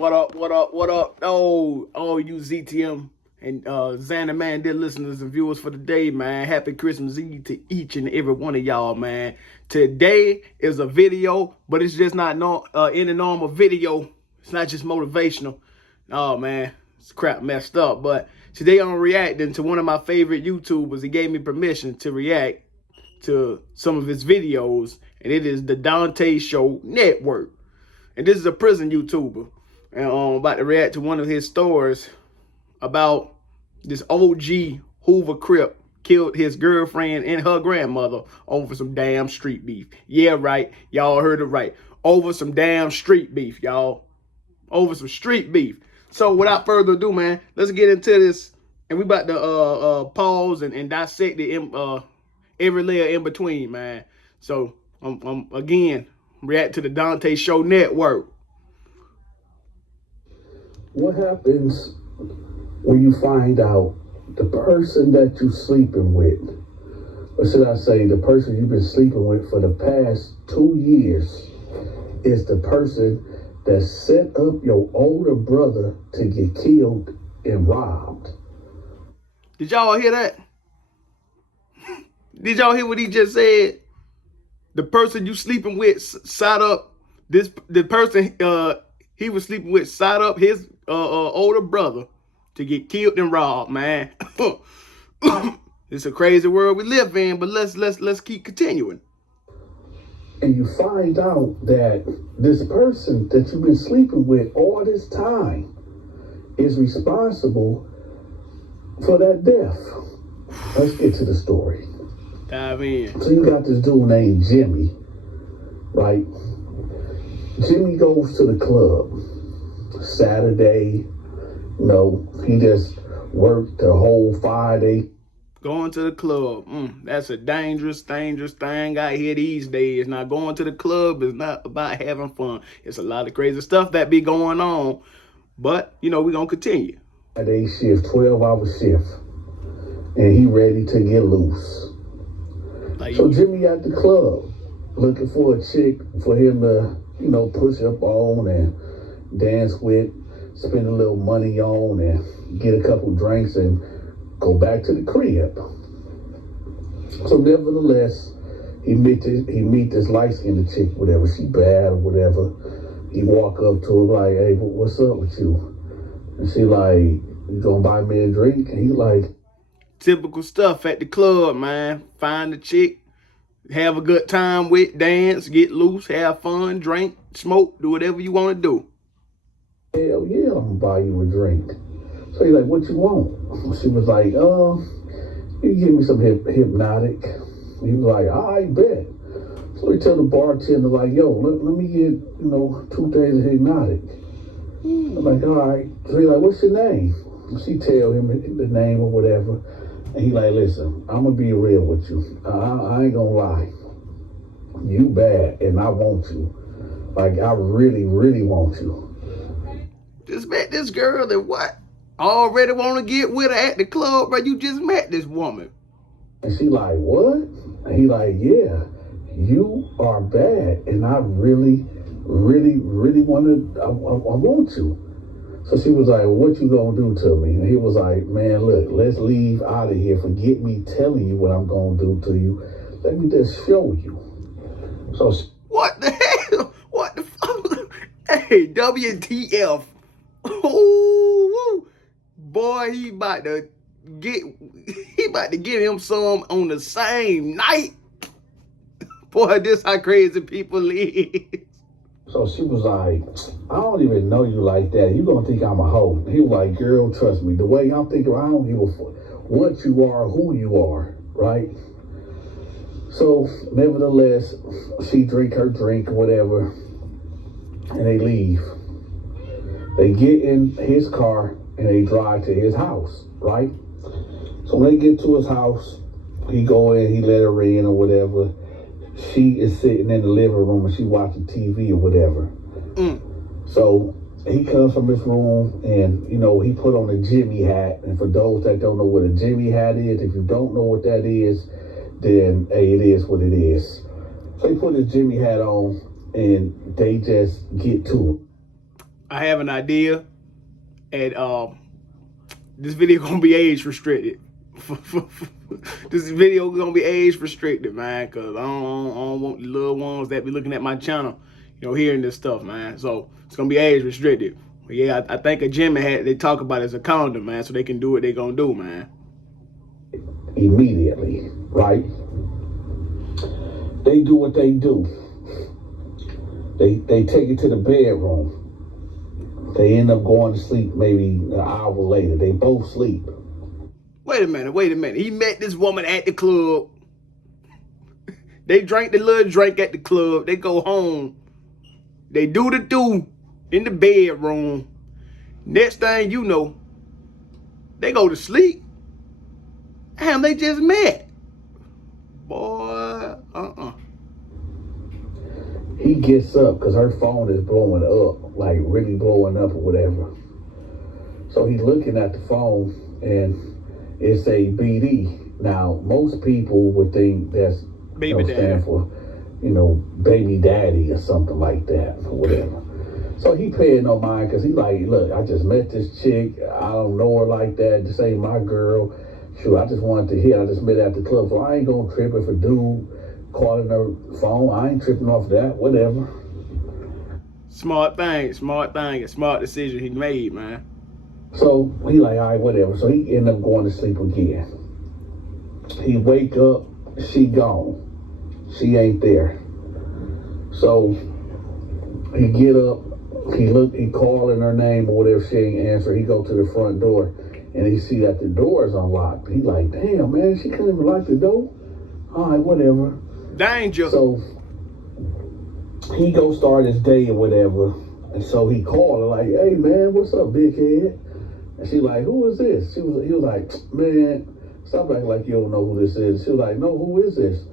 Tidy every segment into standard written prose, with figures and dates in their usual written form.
What up, what up, what up? Oh, all you ZTM and Xander, man, dear listeners and viewers for the day, man. Happy Christmas Eve to each and every one of y'all, man. Today is a video, but it's just not any normal video. It's not just motivational. Oh, man, it's crap messed up. But today I'm reacting to one of my favorite YouTubers. He gave me permission to react to some of his videos, and it is the Dante Show Network. And this is a prison YouTuber. And I'm about to react to one of his stories about this OG Crip killed his girlfriend and her grandmother over some damn street beef. Yeah, right. Y'all heard it right. Over some damn street beef, y'all. Over some street beef. So without further ado, man, let's get into this. And we about to pause and dissect it every layer in between, man. So again, react to the Dante Show Network. What happens when you find out the person that you're sleeping with, or should I say the person you've been sleeping with for the past 2 years, is the person that set up your older brother to get killed and robbed? Did y'all hear that? Did y'all hear what he just said? The person you sleeping with sat up the person he was sleeping with sat up his older brother to get killed and robbed, man. It's a crazy world we live in, but let's keep continuing. And you find out that this person that you've been sleeping with all this time is responsible for that death. Let's get to the story. Dive in. So you got this dude named Jimmy, right? Jimmy goes to the club Saturday. He just worked the whole Friday. Going to the club, that's a dangerous thing out here these days. Now, going to the club is not about having fun. It's a lot of crazy stuff that be going on. But, we're going to continue. Friday shift, 12-hour shift. And he ready to get loose. So Jimmy at the club, looking for a chick for him to, push up on and dance with, spend a little money on, and get a couple drinks and go back to the crib. So nevertheless, he meet this light-skinned chick, whatever, she bad or whatever. He walk up to her like, hey, what's up with you? And she like, you gonna buy me a drink? And he like, typical stuff at the club, man. Find a chick, have a good time with, dance, get loose, have fun, drink, smoke, do whatever you want to do. Hell yeah, I'm gonna buy you a drink. So he's like, what you want? She was like, you give me some hypnotic. He was like, I bet. So he tell the bartender like, yo, let me get, 2 days of hypnotic. I'm like, all right. So he's like, what's your name? She tell him the name or whatever. And he like, listen, I'm going to be real with you. I ain't going to lie. You bad, and I want you. Like, I really, really want you. Just met this girl that what? Already want to get with her at the club, but you just met this woman. And she like, what? And he like, yeah, you are bad, and I really, really, really want to, I want you. So she was like, well, what you gonna do to me? And he was like, man, look, let's leave out of here. Forget me telling you what I'm gonna do to you. Let me just show you. So what the hell? What the fuck? Hey, WTF. Ooh, boy, he about to get him some on the same night. Boy, this how crazy people live. So she was like, I don't even know you like that. You gonna think I'm a hoe. He was like, girl, trust me. The way I'm thinking, I don't give a fuck what you are, who you are, right? So, nevertheless, she drink her drink, whatever, and they leave. They get in his car and they drive to his house, right? So when they get to his house, he go in, he let her in or whatever. She is sitting in the living room and she watching TV or whatever. So he comes from his room and, he put on a Jimmy hat. And for those that don't know what a Jimmy hat is, if you don't know what that is, then, hey, it is what it is. So he put his Jimmy hat on and they just get to it. I have an idea, and this video gonna be age restricted. This video gonna be age restricted, man, cause I don't want the little ones that be looking at my channel, hearing this stuff, man. So it's gonna be age restricted. But yeah, I think a Jimmy they talk about it as a condom, man, so they can do what they gonna do, man. Immediately, right? They do what they do. They take it to the bedroom. They end up going to sleep maybe an hour later. They both sleep. Wait a minute. He met this woman at the club. They drank the little drink at the club. They go home. They do the do in the bedroom. Next thing you know, they go to sleep. Damn, they just met. Boy, He gets up because her phone is blowing up, like really blowing up or whatever. So he's looking at the phone and it's a BD. Now, most people would think that's baby daddy. Stand for, baby daddy or something like that or whatever. So he paying no mind because he like, look, I just met this chick. I don't know her like that. This ain't my girl. Shoot, I just wanted to hit. I just met her at the club, so I ain't gonna trip if a dude calling her phone. I ain't tripping off that. Whatever. Smart thing, a smart decision he made, man. So he like, all right, whatever. So he ended up going to sleep again. He wake up, she gone. She ain't there. So he get up, he calling her name or whatever, she ain't answer. He go to the front door and he see that the door is unlocked. He like, damn, man, she couldn't even lock the door? All right, whatever. Danger. So he go start his day or whatever. And so he called her like, hey, man, what's up, big head? And she like, who is this? He was like, man, stop acting like you don't know who this is. She was like, no, who is this?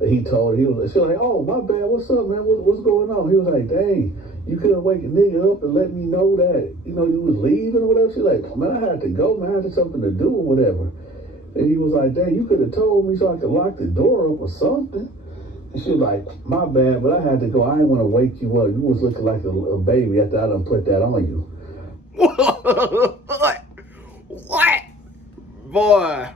And he told her, she was like, oh, my bad, what's up, man? What's going on? He was like, dang, you couldn't wake a nigga up and let me know that, you was leaving or whatever. She like, man, I had to go, man, I had something to do or whatever. And he was like, dang, you could have told me so I could lock the door up or something. And she was like, my bad, but I had to go. I didn't want to wake you up. You was looking like a baby after I done put that on you. What? Boy.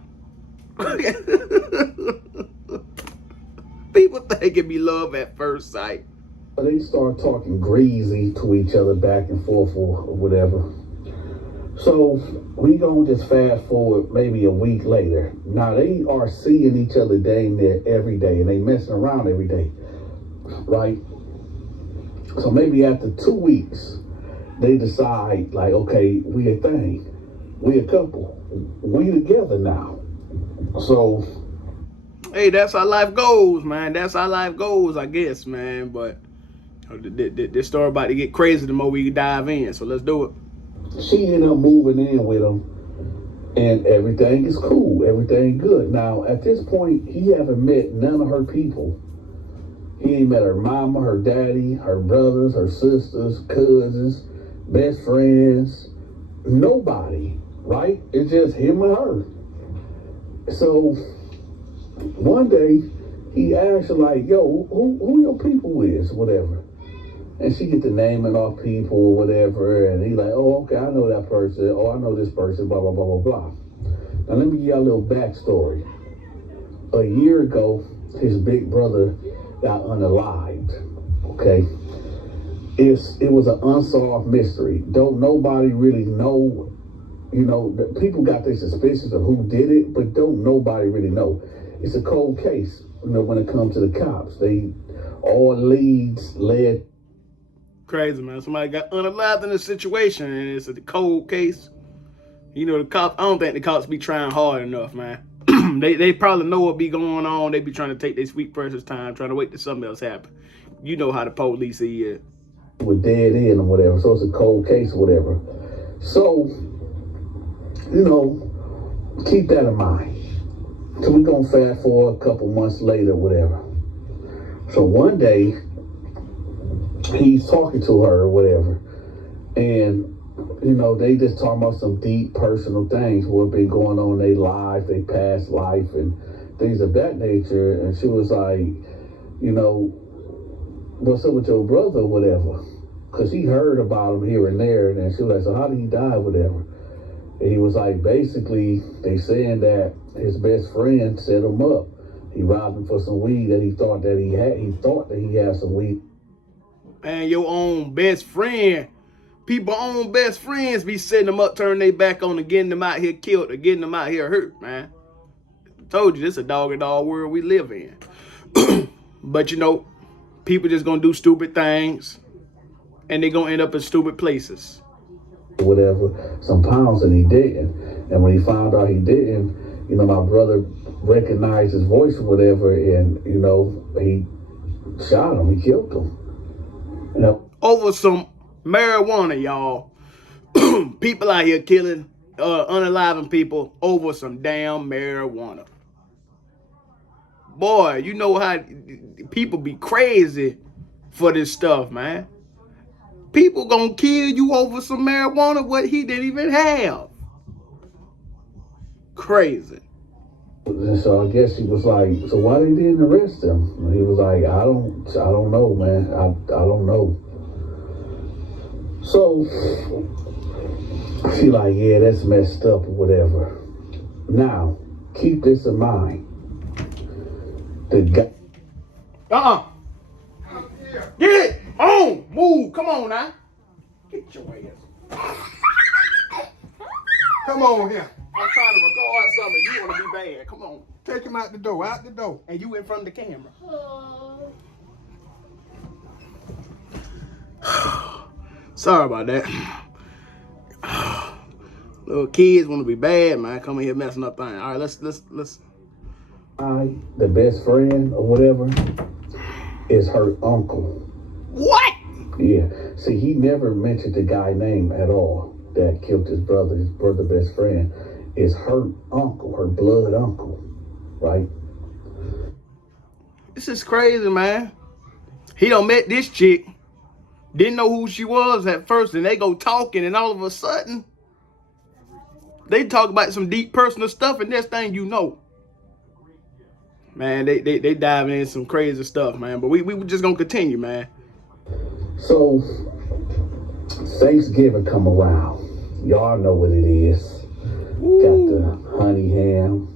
People think it be love at first sight. They start talking greasy to each other back and forth or whatever. So we gonna just fast forward maybe a week later. Now they are seeing each other dang near every day and they messing around every day, right? So maybe after 2 weeks, they decide like, okay, we a thing. We a couple. We together now. So, hey, that's how life goes, man. That's how life goes, I guess, man. But this story about to get crazy the more we dive in. So let's do it. She ended up moving in with him, and everything is cool. Everything good. Now, at this point, he haven't met none of her people. He ain't met her mama, her daddy, her brothers, her sisters, cousins, best friends, nobody, right? It's just him and her. So one day he asked her like, yo, who your people is, whatever. And she get the naming off people or whatever, and he like, oh, okay, I know that person. Oh, I know this person, blah, blah, blah, blah, blah. Now let me give you a little backstory. A year ago, his big brother got unalived, okay? It was an unsolved mystery. Don't nobody really know, the people got their suspicions of who did it, but don't nobody really know. It's a cold case, when it comes to the cops. They all leads led. Crazy, man. Somebody got unalived in a situation and it's a cold case. The cops, I don't think the cops be trying hard enough, man. They probably know what be going on. They be trying to take their sweet precious time, trying to wait till something else happen. You know how the police is. With dead end or whatever, so it's a cold case or whatever. So, keep that in mind. So we're gonna fast forward a couple months later, whatever. So one day, he's talking to her or whatever, and they just talking about some deep personal things, what been going on in their life, their past life, and things of that nature. And she was like, what's up with your brother or whatever? because he heard about him here and there, and then she was like, so how did he die, whatever? And he was like, basically, they saying that his best friend set him up. He robbed him for some weed that he thought that he had. He thought that he had some weed. Man, your own best friend. People own best friends be setting them up, turning their back on and getting them out here killed or getting them out here hurt, man. Told you, this is a dog-eat-dog world we live in. But, you know, people just gonna do stupid things and they gonna end up in stupid places. Whatever, some pounds, and he didn't. And when he found out he didn't, you know, my brother recognized his voice or whatever, and, you know, he shot him, he killed him. You know, over some marijuana, y'all. People out here killing, unaliving people over some damn marijuana. Boy, you know how people be crazy for this stuff, man. People gonna kill you over some marijuana what he didn't even have. Crazy. and so I guess he was like, so why they didn't arrest him? And he was like, I don't know, man. I don't know. So she like, yeah, that's messed up or whatever. Now, keep this in mind. The guy. Get it on, move. Come on now. Get your ass. Come on here. I'm trying to record something. You want to be bad. Come on. Take him out the door. And you in front of the camera. Sorry about that. Little kids want to be bad, man. Come in here messing up things. All right, let's. The best friend or whatever is her uncle. What? Yeah. See, he never mentioned the guy name at all that killed his brother best friend. Is her uncle, her blood uncle, right? This is crazy, man. He done met this chick, didn't know who she was at first, and they go talking, and all of a sudden, they talk about some deep personal stuff, and next thing you know, man, they diving in some crazy stuff, man. But we just gonna continue, man. So, Thanksgiving come around. Y'all know what it is. Ooh. Got the honey ham.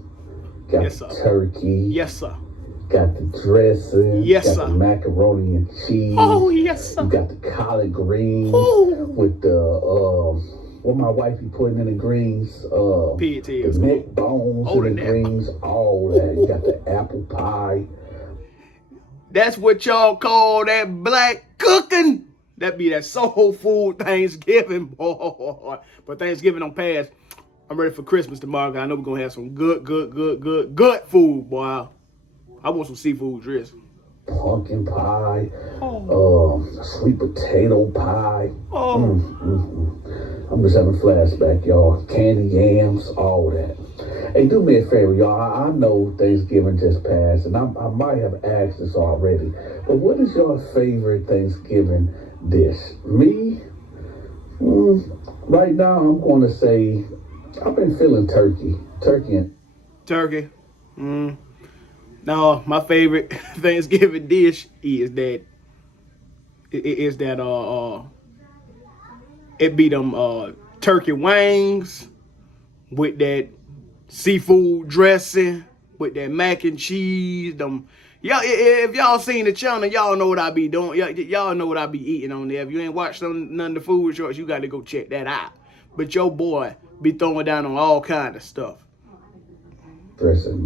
Got Yes, the sir. turkey. Yes, sir. Got the dressing. Yes, got sir. the macaroni and cheese. Oh, yes, sir. You got the collard greens Oh. with the what my wife be putting in the greens, Pigtails. the neck bones Oh, in the the neck. greens, all that. You got the apple pie. That's what y'all call that black cooking. That be that soul food Thanksgiving, boy. But Thanksgiving don't pass. I'm ready for Christmas tomorrow. I know we're gonna have some good food, boy. I want some seafood dressing. Pumpkin pie, Oh. sweet potato pie. Oh. I'm just having flashback, y'all. Candy yams, all that. Hey, do me a favor, y'all. I know Thanksgiving just passed, and I might have asked this already, but what is your favorite Thanksgiving dish? Me, right now, I'm going to say I've been feeling turkey. Turkey. No, my favorite Thanksgiving dish is that it be them turkey wings with that seafood dressing, with that mac and cheese. Them, y'all, if y'all seen the channel, y'all know what I be doing. Y'all know what I be eating on there. If you ain't watched none of the food shorts, you got to go check that out. But your boy be throwing down on all kind of stuff. Dressing.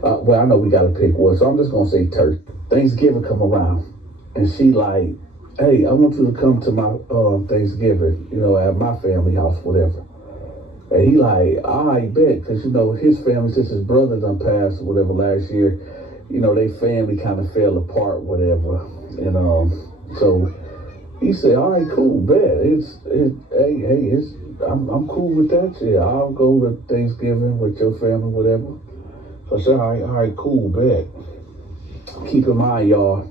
Well, I know we got to pick one, so I'm just going to say turkey. Thanksgiving come around, and she like, hey, I want you to come to my Thanksgiving, at my family house, whatever. And he like, I bet, because, his family, since his brother done passed, whatever, last year, they family kind of fell apart, whatever. And so he said, all right, cool, bet. I'm cool with that. Yeah, I'll go to Thanksgiving with your family, whatever. So I said, all right, cool, bet. Keep in mind, y'all,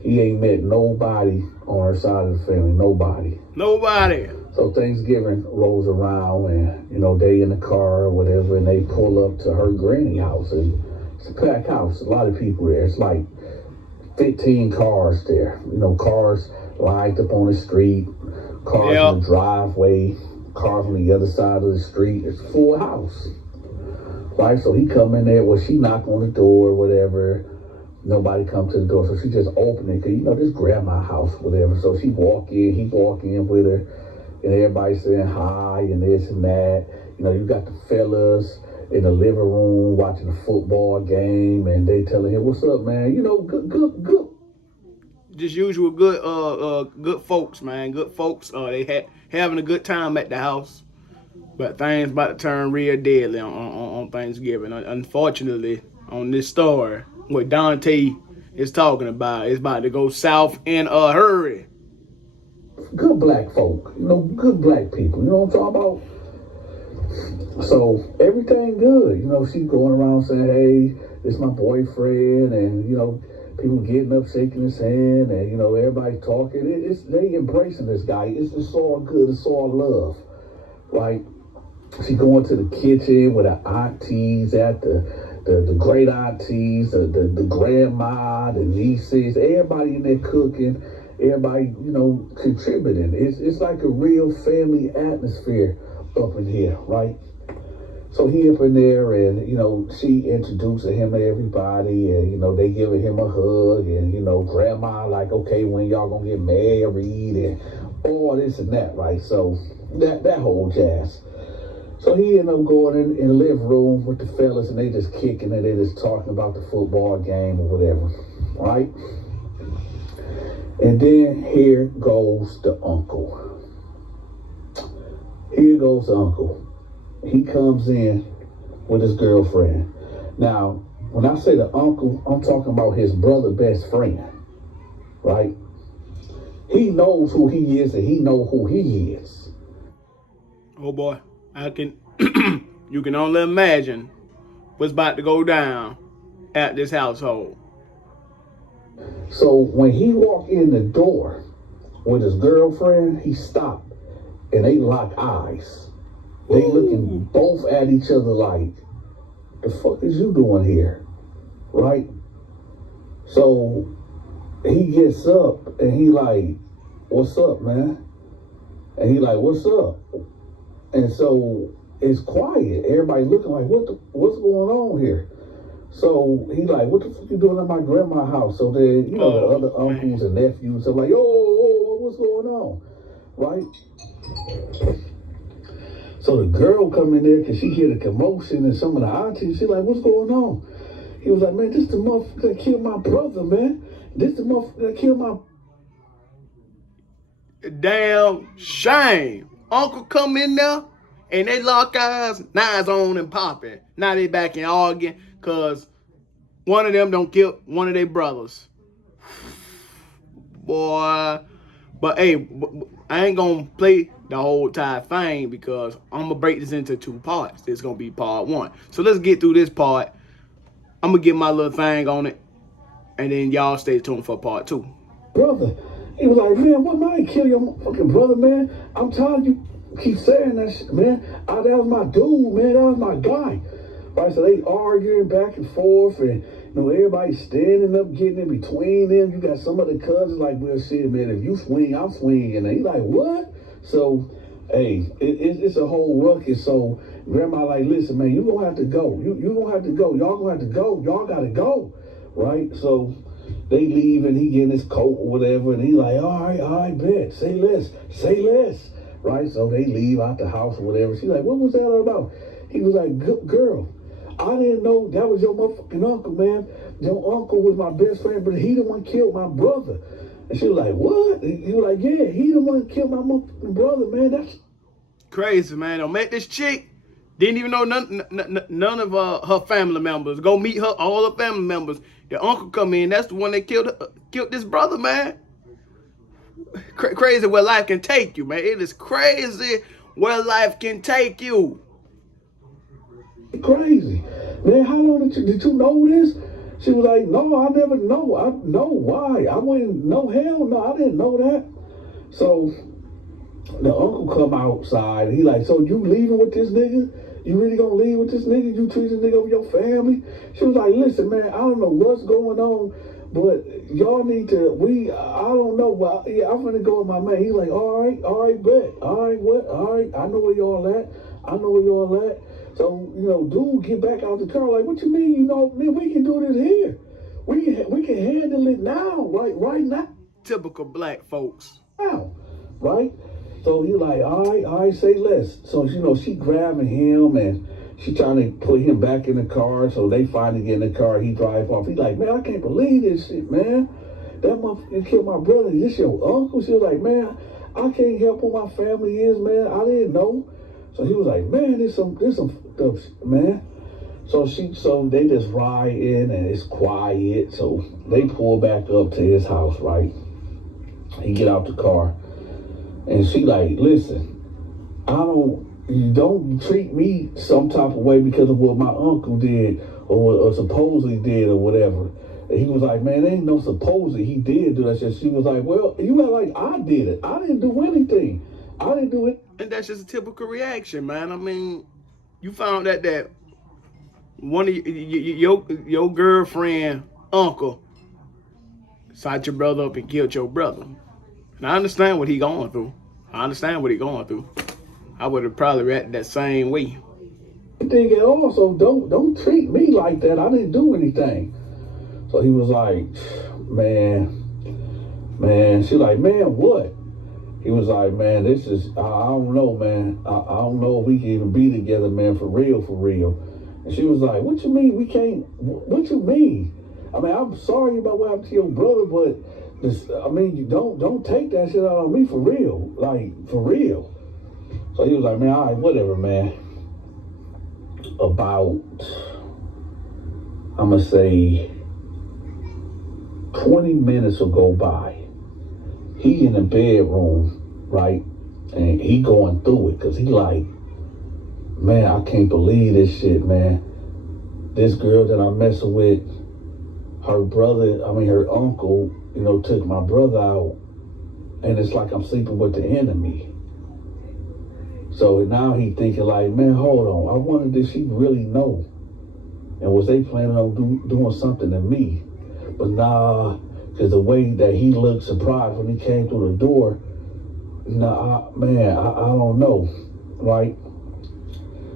he ain't met nobody on her side of the family, nobody. So Thanksgiving rolls around and, they in the car or whatever, and they pull up to her granny house, and it's a packed house, a lot of people there. It's like 15 cars there, cars lined up on the street, cars in the driveway, cars on the other side of the street. It's a full house. Right? So he come in there, well, she knock on the door or whatever. Nobody come to the door, so she just opened it, because, this grandma house, whatever. So she he walk in with her, and everybody saying hi and this and that. You got the fellas in the living room watching the football game, and they telling him, what's up, man? Good. Just usual good folks, man. Good folks. They having a good time at the house. But things about to turn real deadly on Thanksgiving. Unfortunately, on this story, what Dante is talking about, it's about to go south in a hurry. Good black folk, good black people. You know what I'm talking about? So everything good. She's going around saying, hey, this is my boyfriend, and, people getting up, shaking his hand, and, everybody talking. They embracing this guy. It's all good. It's all love, right? She going to the kitchen with her aunties at the great aunties, the grandma, the nieces, everybody in there cooking, everybody, contributing. It's like a real family atmosphere up in here, right? So he up in there, and, she introducing him to everybody, and, they giving him a hug, and, grandma like, okay, when y'all gonna get married, and all this and that, right? So that whole jazz. So he ended up going in the living room with the fellas, and they just kicking it. They just talking about the football game or whatever, right? And then here goes the uncle. He comes in with his girlfriend. Now, when I say the uncle, I'm talking about his brother best friend, right? He knows who he is, and he knows who he is. Oh boy. You can only imagine what's about to go down at this household. So when he walked in the door with his girlfriend, he stopped, and they lock eyes. They looking both at each other like, the fuck is you doing here, right? So he gets up, and he like, what's up, man? And he like, what's up? And so it's quiet. Everybody looking like, what's going on here? So he like, what the fuck you doing at my grandma's house? So then, the other uncles and nephews are like, oh, what's going on? Right? So the girl come in there because she hear the commotion, and some of the aunties, she like, what's going on? He was like, man, this the motherfucker that killed my brother, man. This the motherfucker that killed my... Damn shame. Uncle come in there, and they lock eyes, knives on and popping. Now they back in arguing, because one of them don't kill one of their brothers. Boy. But hey, I ain't going to play the whole entire thing, because I'm going to break this into two parts. This is going to be part one. So let's get through this part. I'm going to get my little thing on it, and then y'all stay tuned for part two. Brother. He was like, man, what man kill your fucking brother, man? I'm tired of you keep saying that shit, man. That was my dude, man. That was my guy. Right, so they arguing back and forth, and everybody standing up, getting in between them. You got some of the cousins like, well, shit, man, if you swing, I'm swinging. And he like, what? So, hey, it's a whole ruckus. So grandma like, listen, man, you gonna have to go. You gonna have to go. Y'all gonna have to go. Y'all gotta go. Right? So they leave, and he getting his coat or whatever, and he like, all right, bet. Say less. Right? So they leave out the house or whatever. She like, what was that all about? He was like, girl, I didn't know that was your motherfucking uncle, man. Your uncle was my best friend, but he the one killed my brother. And she was like, what? And he was like, yeah, he the one killed my motherfucking brother, man. That's crazy, man. Don't make this chick. Didn't even know none of her family members. Go meet her, all her family members. The uncle come in. That's the one that killed this brother, man. Crazy where life can take you, man. It is crazy where life can take you. Crazy. Man, how long did you know this? She was like, no, I never know. I know why. I wouldn't know. Hell no, I didn't know that. So the uncle come outside. He like, so you leaving with this nigga? You really gonna leave with this nigga? You treat this nigga over your family? She was like, listen, man, I don't know what's going on, But y'all need to, I don't know. Well, yeah, I'm gonna go with my man. He's like, all right, bet. All right, what? All right, I know where y'all at. I know where y'all at. So, dude, get back out the car. Like, what you mean? Man, we can do this here. We can handle it now, right now. Typical black folks. Now, right? So he like, all right, say less. So, she grabbing him and she trying to put him back in the car. So they finally get in the car. He drive off. He like, man, I can't believe this shit, man. That motherfucker killed my brother. This your uncle? She was like, man, I can't help who my family is, man. I didn't know. So he was like, man, there's some stuff, man. So they just ride in and it's quiet. So they pull back up to his house, right? He get out the car and she like, listen, you don't treat me some type of way because of what my uncle did or supposedly did or whatever. And he was like, man, there ain't no supposedly he did do that shit. She was like, well, you act like I did it. I didn't do anything. I didn't do it. And that's just a typical reaction, man. I mean, you found out that one of your girlfriend uncle shot your brother up and killed your brother. And I understand what he going through. I would have probably reacted that same way. Thing at all, so don't treat me like that. I didn't do anything. So he was like, man. She like, man, what? He was like, man, this is, I don't know, man. I don't know if we can even be together, man, for real. And she was like, what you mean we can't? What you mean? I mean, I'm sorry about what happened to your brother, but you don't take that shit out on me for real. Like, for real. So he was like, man, all right, whatever, man. About, I'm going to say, 20 minutes will go by. He in the bedroom, right? And he going through it because he like, man, I can't believe this shit, man. This girl that I'm messing with, her uncle, took my brother out. And it's like I'm sleeping with the enemy. So now he thinking like, man, hold on. I wonder, did she really know? And was they planning on doing something to me? But nah, because the way that he looked surprised when he came through the door, I don't know, right?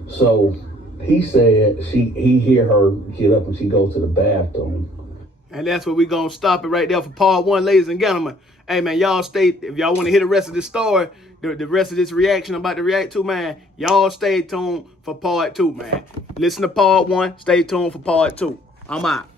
So he said he hear her get up and she goes to the bathroom. And that's where we're going to stop it right there for part one, ladies and gentlemen. Hey, man, y'all if y'all want to hear the rest of this story, the rest of this reaction I'm about to react to, man, y'all stay tuned for part two, man. Listen to part one, stay tuned for part two. I'm out.